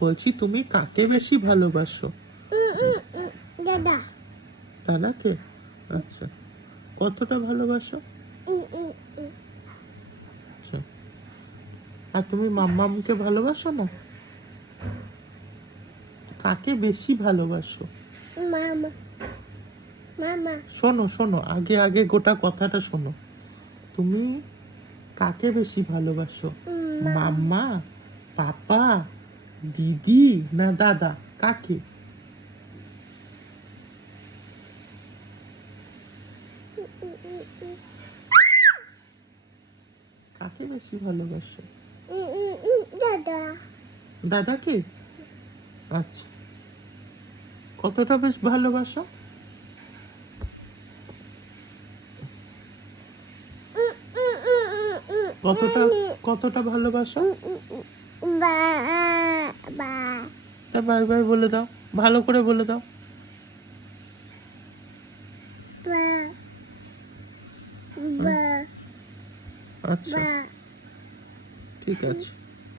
বলছি তুমি কাকে বেশি ভালোবাসো? দাদা। দাদাকে? আচ্ছা, কতটা ভালোবাসো? আচ্ছা, আর তুমি মাম্মামকে ভালোবাসো না? কাকে বেশি ভালোবাসো? মামা। মামা। শোনো আগে আগে গোটা কথাটা শোনো। তুমি কাকে বেশি ভালোবাসো? মাম্মা, পাপা, দিদি না দাদা? কাকে? কাকে বেশি ভালোবাসো? দাদা। দাদাকে? আচ্ছা, কতটা বেশ ভালোবাসো? কতটা ভালোবাসো? তা বাই বাই বলে দাও, ভালো করে বলে দাও। আচ্ছা, ঠিক আছে।